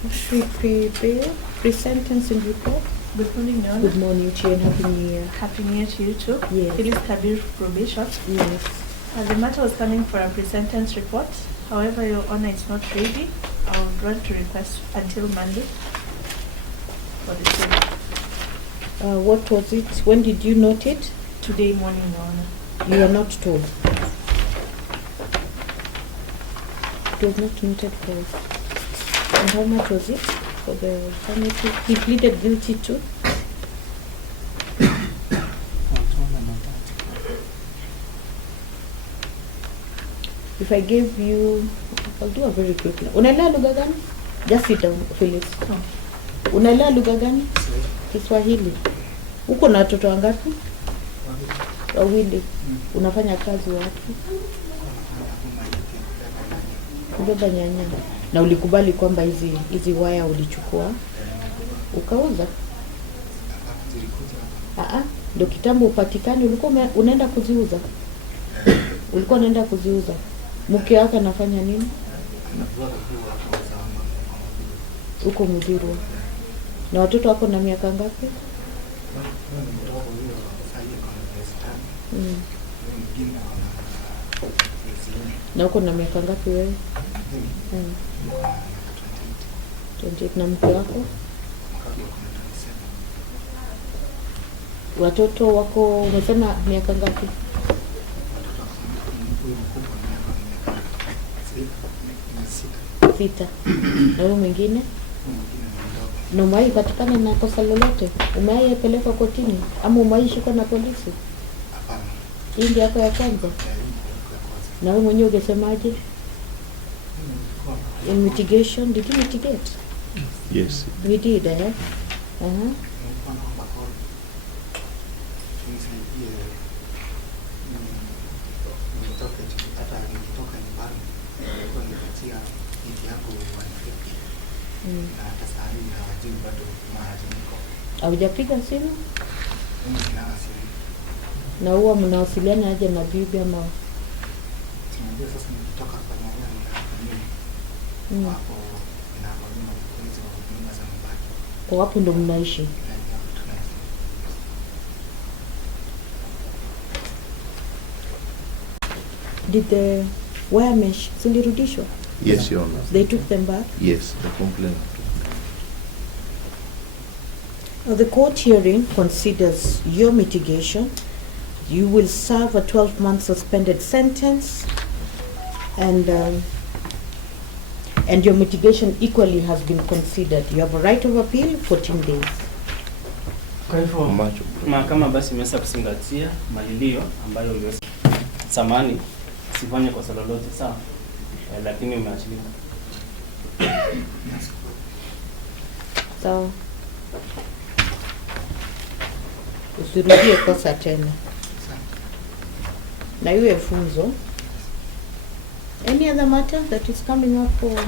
Pre-sentencing report. Good morning, Your Honor. Good morning, Chair, and Happy New Year. Happy New Year to you too. Yes. Phyllis Kabir, probation. Yes. The matter was coming for a pre-sentence report. However, Your Honor, it's not ready. I would want to request until Monday for the same. What was it? When did you note it? Today morning, Your Honor. You were not told. It was not noted for. And how much was it for the penalty? He pleaded guilty to. If I gave you, I'll do a very quick. Unaelewa lugha gani? Just sit down, Phyllis. Unaelewa lugha gani? Kiswahili. Uko na watoto wangapi? Wawili. Unafanya kazi wapi? Kubeba nyanya. Na ulikubali kwamba hizi waya ulichukua ukauza? Ndio kitambo upatikani, ulikuwa unaenda kuziuza? Ulikuwa unaenda kuziuza? Mke wako anafanya nini? Uko Mudhirwa. Na watoto wako na miaka ngapi? Na uko na miaka ngapi wewe? 28. Na mke wako? Watoto wako umesema miaka ngapi? 6. Na wewe mwingine? Na umewahi patikana na kosa lolote? Umewahi pelekwa kotini ama umewahi shikwa na polisi? Hapana. Hii ndio yako ya kwanza? Na wewe mwenyewe ungesemaje? In mitigation, did you mitigate? Yes. We did, Haujapiga simu? Na huwa mnawasiliana aje na bibi ama? Kwa wapo ndo mnaishi? Did the wire mesh zilirudishwa? Yes, Your Honor. They took them back? Yes, the complaint. The court hearing considers your mitigation. You will serve a 12-month suspended sentence, and your mitigation equally has been considered. You have a right of appeal, 14 days. Kwa hivyo mahakama basi imeweza kuzingatia malilio ambayo uliweza samani sifanye kosa lolote, sawa, lakini umeachiliwa. So usirudie kosa tena na iwe funzo. Any other matter that is coming up for